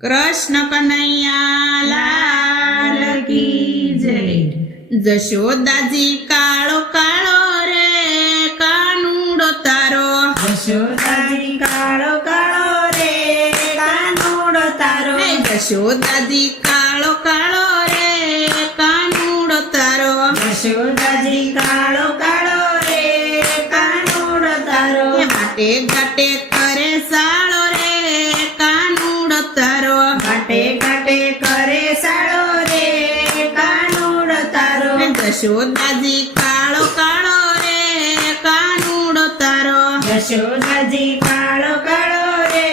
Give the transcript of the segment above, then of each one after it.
કૃષ્ણ કનૈયા લાલ કી જય। જશોદાજી કાળો કાળો રે કાનુડો તારો, જશોદાજી કાળો કાળો રે કાનુડો તારો, જશોદાજી કાળો કાળો રે કાનુડો તારો, જશોદાજી કાળો કાળો રે કાનુડો તારો, માટે ઘાટે કરે સાળો રે કાનુડો તારો, ઘાટે ઘાટે કરે સાળો રે કાનુડો તારો, જશોદાજી કાળો કાળો રે કાનુડો તારો, જશોદાજી કાળો કાળો રે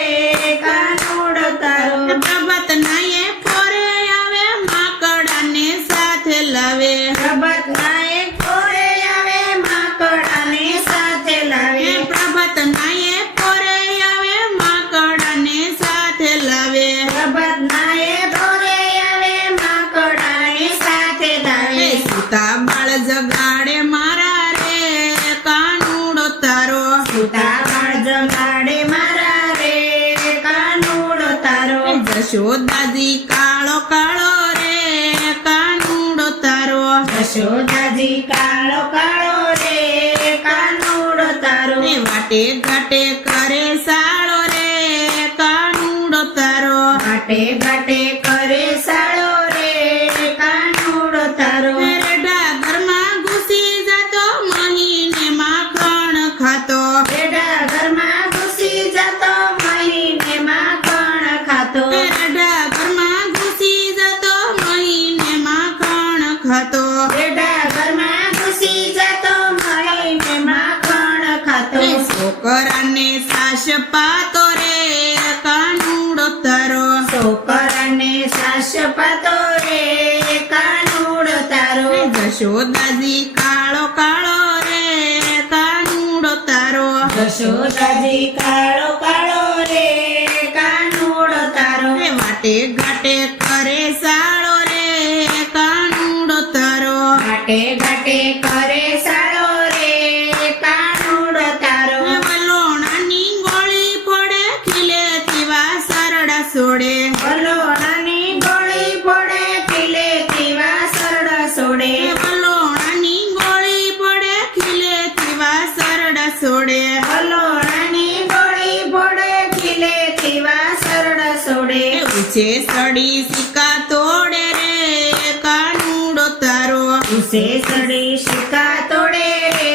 કાનુડો તારો, પ્રભાત નાયે ફોરે આવે માકડાને સાથે લાવે, પ્રભાત નાયે ફોરે આવે માકડાને સાથે લાવે, પ્રભાત નાયે ફોરે આવે માકડાને સાથે લાવે, પ્રભાત નાયે ફોરે આવે માકડાને સાથે લાવે, સુતા બાળ જગાડે મારા રે કાનુડો તારો, સુતા બાળ જગાડે મારા રે કાનુડો તારો, જશોદાજી કાળો કાળો રે કાનુડો તારો, જશોદાજી કાળો કાળો રે કાનુડો તારો, વાટે ઘાટે કરે સાળો રે કાનુડો તારો, ઘાટે ઘાટે કરે સાળો રે કાનુડો તારો, રેડા ઘરમાં ઘૂસી જતો મહીને માખણ ખાતો, રેડા ઘરમાં ઘૂસી જતો મહીને માખણ ખાતો, રેડા ઘરમાં ઘૂસી જતો મહીને માખણ ખાતો, રેડા ઘરમાં ઘૂસી જતો મહીને માખણ ખાતો, છોકરાને સાસ પાતો રે કાનુડો તારો, છોકરાને સાસ પાતો રે કાનુડો તારો, જશોદાજી કાળો કાળો રે કાનુડો તારો, જશોદાજી કાળો કાળો રે કાનુડો તારો, વાટે ઘાટે કરે સાળો રે કાનુડો તારો, ઘાટે ઘાટે કરે સાળો રે કાનુડો તારો, વલોણાની ગોળી ફોડે ખીલેથી વાસરડા સોડે, વલોણાની ગોળી ફોડે ખીલેથી વાસરડા સોડે, વલોણાની ગોળી ફોડે ખીલેથી વાસરડા સોડે, વલોણાની ગોળી ફોડે ખીલેથી વાસરડા સોડે, ઉછે સડી સિક્કા તોડે રે કાનુડો તારો, ઉસે સડી શિકા તોડે રે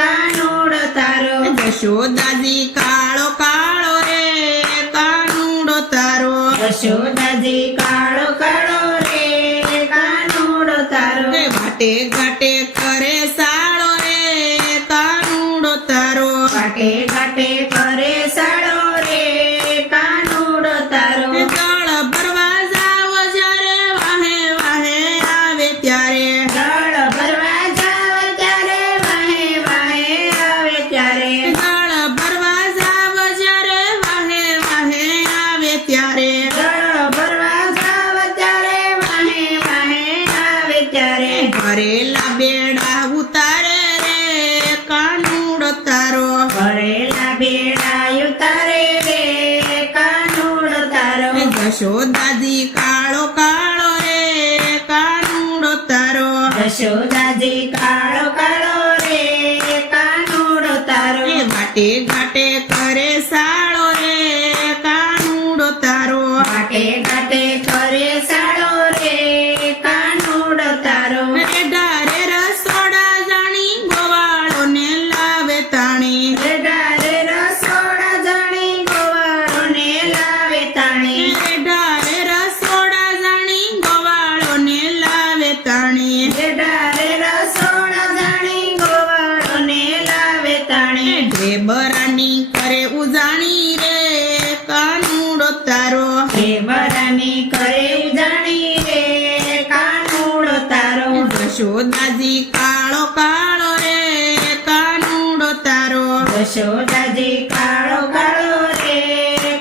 કાનુડો તારો, જશોદાજી કાળો કાળો રે કાનુડો તારો, જશોદાજી કાળો કાળો રે કાનુડો તારો, વાટે ઘાટે કરે સાળો રે કાનુડો તારો, ઘાટે ઘાટે કરે સાળો રે કાનુડો તારો, જળ ભરવા જાવ જ્યારે વાહે વાહે આવે ત્યારે, જળ ભરવા જાવ ત્યારે વાહે વાહે આવે ત્યારે, જળ ભરવા જાવ જ્યારે વાહે વાહે આવે ત્યારે, જળ ભરવા જાવ ત્યારે વાહે વાહે આવે ત્યારે, ભરેલા બેડા ઉતારે રે કાનુડો તારો, ભરેલા બેડા ઉતારે રે કાનુડો તારો, જશોદાજી કાળો કાળો રે કાનુડો તારો, જશોદાજી કાળો કાળો રે કાનુડો તારો, વાટે ઘાટે કરે સાળો રે કાનુડો તારો, ઘાટે ઘાટે કરે સાળો રે કાનુડો તારો, રેડા રે રસોડા જાણી ગોવાળોને લાવે તાણી, રેડા રે રસોડા જાણી ગોવાળોને લાવે તાણી, રેડા રે રસોડા જાણી ગોવાળોને લાવે તાણી, રેડા રે રસોડા જાણી ગોવાળોને લાવે તાણી, ઢેબરાની કરે ઉજાણી રે કાનુડો તારો, દેવરાની કરે ઉજાણી રે કાનુડો તારો, જશોદાજી કાળો કાળો રે કાનુડો તારો, જશોદાજી કાળો કાળો રે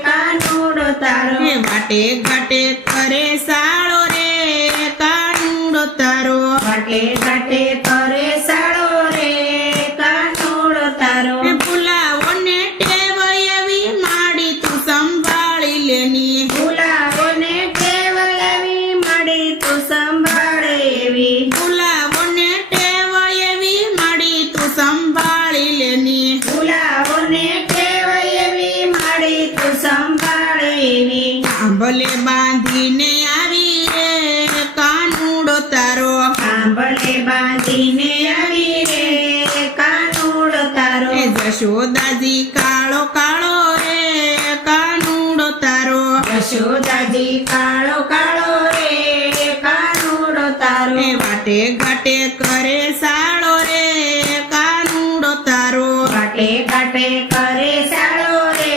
કાનુડો તારો, વાટે ઘાટે કરે સાળો રે કાનુડો તારો, ઘાટે ઘાટે કરે સાળો રે કાનુડો તારો, ભૂલાઓને ટેવ એવી માડી તું સંભાળી લેની, ભૂલાવે આંબલે બાંધીને આવી રે કાનુડો તારો આંબલે બાંધીને આવી રે કાનુડો તારો એ જશોદાજી કાળો કાળો રે કાનુડો તારો યશોદાજી કાળો કાળો રે કાનુડો તારો એ વાટે ઘાટે કરે સાળો રે કાનુડો તારો કાટે કાટે કરે સાળો રે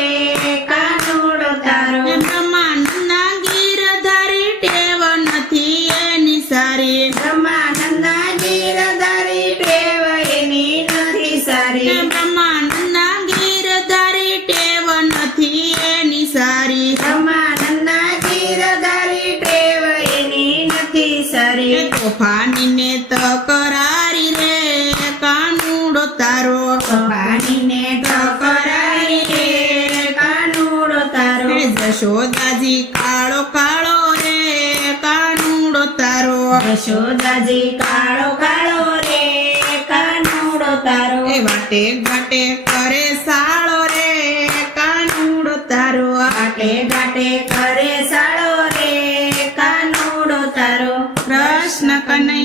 કાનુડો તારો એ બ્રહ્માંડના ગીરધારી ટેવ નથી એની સારી બ્રહ્માનંદના ગીરધારી ટેવ એની નથી એ સારી બ્રહ્માંડના ગીરધારી ટેવ નથી એની સારી બ્રહ્માનંદના ગીરધારી ટેવ એની નથી એ સારી તોફાનીને તકરારી રે કાનુડો તારો પાણીને ટકરાઈ રે કાનુડો તારો એ જશોદાજી કાળો કાળો રે કાનુડો તારો યશોદાજી કાળો કાળો રે કાનુડો તારો એ વાટે ઘાટે કરે સાળો રે કાનુડો તારો ઘાટે ઘાટે કરે સાળો રે કાનુડો તારો કૃષ્ણ કનૈયા